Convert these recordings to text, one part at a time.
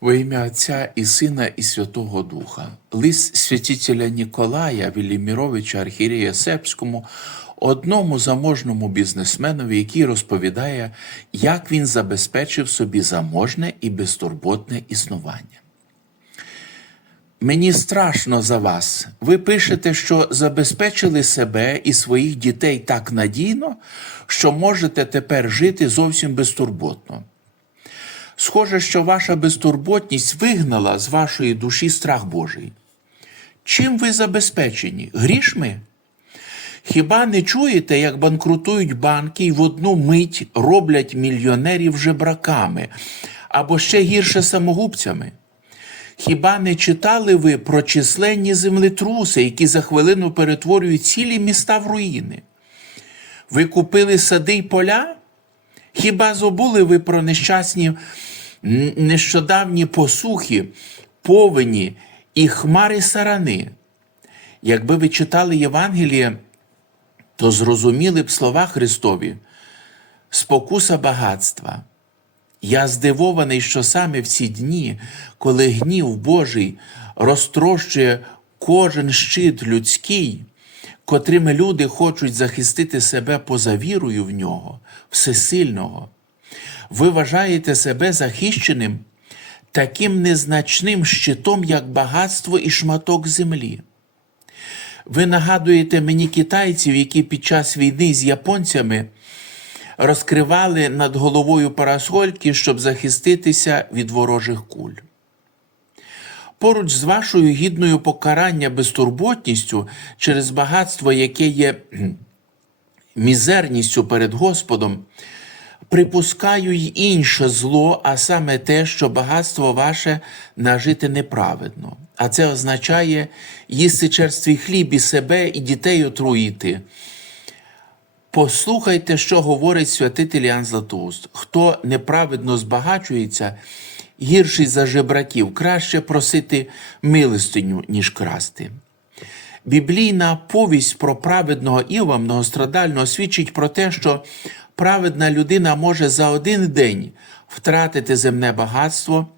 Во ім'я Отця і Сина, і Святого Духа. Лист святителя Ніколая Веліміровича Архірія Сербському, одному заможному бізнесменові, який розповідає, як він забезпечив собі заможне і безтурботне існування. Мені страшно за вас. Ви пишете, що забезпечили себе і своїх дітей так надійно, що можете тепер жити зовсім безтурботно. Схоже, що ваша безтурботність вигнала з вашої душі страх Божий. Чим ви забезпечені? Грішми? Хіба не чуєте, як банкрутують банки і в одну мить роблять мільйонерів жебраками або ще гірше самогубцями? Хіба не читали ви про численні землетруси, які за хвилину перетворюють цілі міста в руїни? Ви купили сади й поля? Хіба забули ви про нещасні нещодавні посухи, повені і хмари сарани? Якби ви читали Євангеліє, то зрозуміли б слова Христові спокуса багатства. Я здивований, що саме в ці дні, коли гнів Божий розтрощує кожен щит людський, котрими люди хочуть захистити себе поза вірою в нього, всесильного, ви вважаєте себе захищеним таким незначним щитом, як багатство і шматок землі. Ви нагадуєте мені китайців, які під час війни з японцями розкривали над головою парасольки, щоб захиститися від ворожих куль. Поруч з вашою гідною покарання безтурботністю через багатство, яке є мізерністю перед Господом, припускаю й інше зло, а саме те, що багатство ваше нажити неправедно. А це означає їсти черствий хліб і себе, і дітей отруїти. Послухайте, що говорить святитель Іоанн Златоуст. Хто неправедно збагачується, гірший за жебраків, краще просити милостиню, ніж красти. Біблійна повість про праведного Іова многострадального свідчить про те, що праведна людина може за один день втратити земне багатство.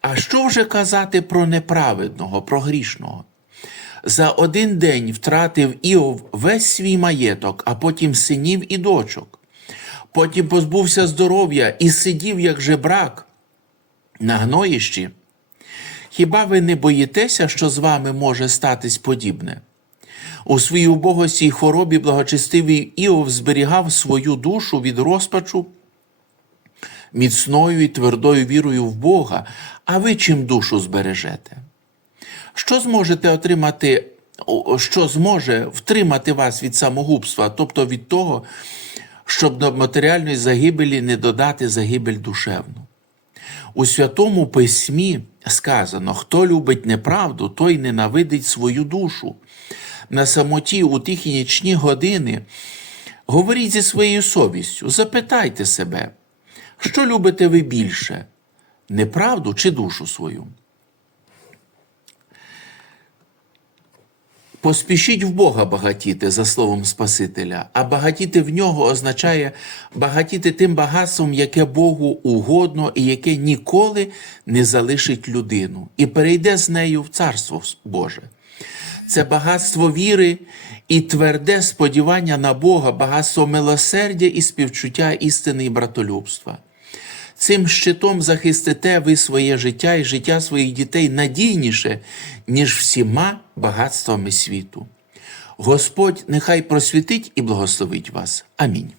А що вже казати про неправедного, про грішного? За один день втратив Іов весь свій маєток, а потім синів і дочок. Потім позбувся здоров'я і сидів, як жебрак, на гноїщі. Хіба ви не боїтеся, що з вами може статись подібне? У своїй убогості й хворобі благочестивий Іов зберігав свою душу від розпачу міцною і твердою вірою в Бога, а ви чим душу збережете? Що зможете отримати, що зможе втримати вас від самогубства, тобто від того, щоб до матеріальної загибелі не додати загибель душевну? У Святому Письмі сказано: хто любить неправду, той ненавидить свою душу. На самоті у тихі нічні години говоріть зі своєю совістю, запитайте себе, що любите ви більше неправду чи душу свою? Поспішіть в Бога багатіти, за словом Спасителя, а багатіти в нього означає багатіти тим багатством, яке Богу угодно і яке ніколи не залишить людину, і перейде з нею в Царство Боже. Це багатство віри і тверде сподівання на Бога, багатство милосердя і співчуття істини і братолюбства. Цим щитом захистите ви своє життя і життя своїх дітей надійніше, ніж всіма багатствами світу. Господь нехай просвітить і благословить вас. Амінь.